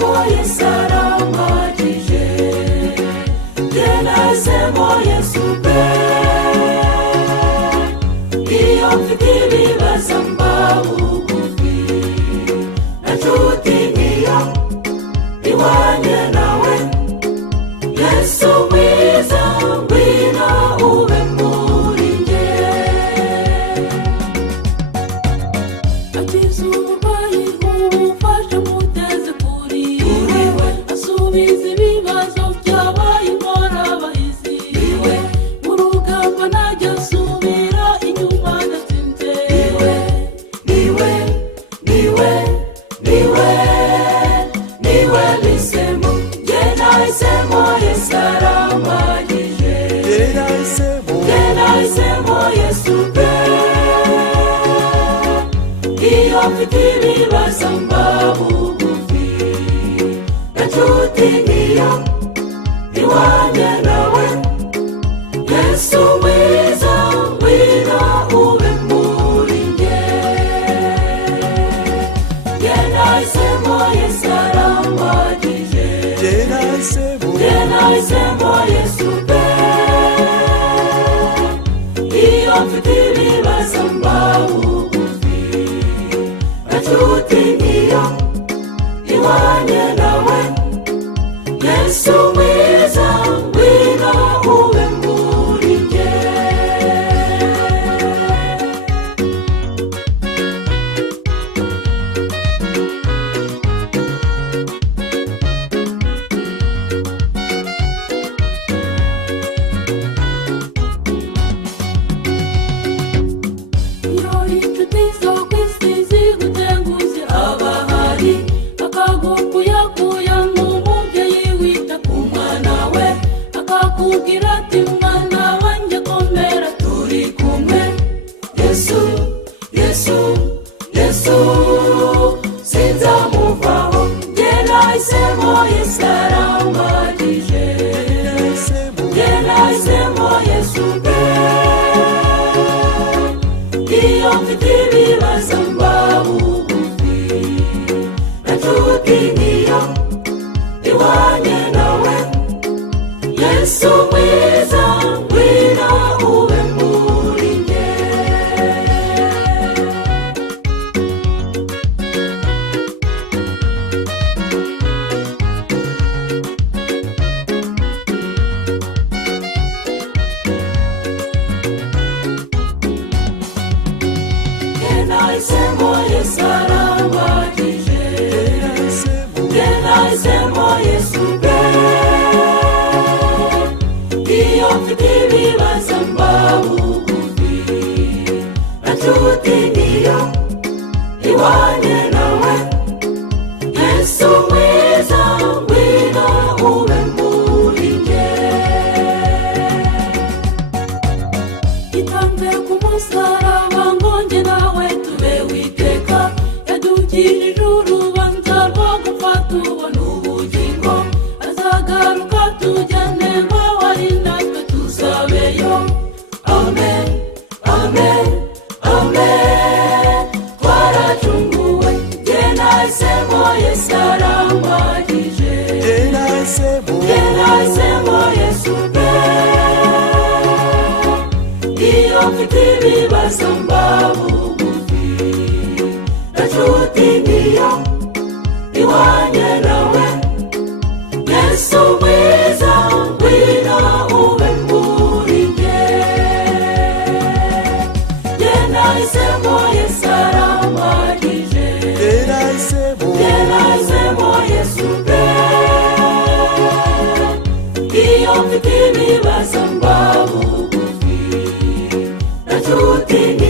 nahisemo Yesu arampagije, njye nahisemo Yesu pe. Iyo mfite ibibazo mba bugufi, nta nshuti nk'iyo ihwanye nawe. Yesu mwiza ngwino ube muri njye. Akiza uburwayi ubufasha muteze kuri we, asubiza ibibazo byabaye ingorabahizi iwe. Mu rugamba ntajya asubira inyuma adatsinze iwe. Niwe lisemo, njye nahisemo Yesu arampagije, njye nahisemo Yesu pe. Iyo mfite ibibazo mba bugufi, nta nshuti nk'iyo ihwanye nawe. Yesu mwiza ngwino ube muri njye. Njye nahisemo Yesu arampagije, njye nahisemo Yesu pe. Iyo mfite ibibazo mba bugufi, nta nshuti nk'iyo ihwanye nawe. Yesu mwiza ngwino ube muri njye. Iyo inshuti zo ku isi zigutengushye abahari, akagukuyakuya nk'umubyeyi wita ku mwana we, akakubwira ati mwana wanjye komera turi kumwe. Yesu sinzamuvaho, njye nahisemo Yesu arampagije, njye nahisemo Yesu pe. Iyo mfite ibibazo mba bugufi, nta nshuti nk'iyo ihwanye nawe. Yesu mwiza ngwino ube muri njye. Njye nahisemo Yesu arampagije, njye nahisemo Yesu pe. Iyo mfite ibibazo mba bugufi, nta nshuti nk'iyo ihwanye nawe. Yesu mwiza ngwino ube muri njye. Yitanze ku musaraba ngo njye nawe tube witeka, yadukijije urubanza rwo gupfa tubona ubugingo. Azagaruka tujyane nk'aho ari natwe tuzabeyo. Amen, amen, amen. Twaracunguwe, njye nahisemo Yesu arampagije, njye nahisemo Yesu pe. Iyo mfite ibibazo mba bugufi, nta nshuti nk'iyo ihwanye nawe. Yesu mwiza ngwino ube muri njye. Njye nahisemo Yesu arampagije, njye nahisemo Yesu pe. Iyo mfite ibibazo mba bugufi, nta nshuti nk'iyo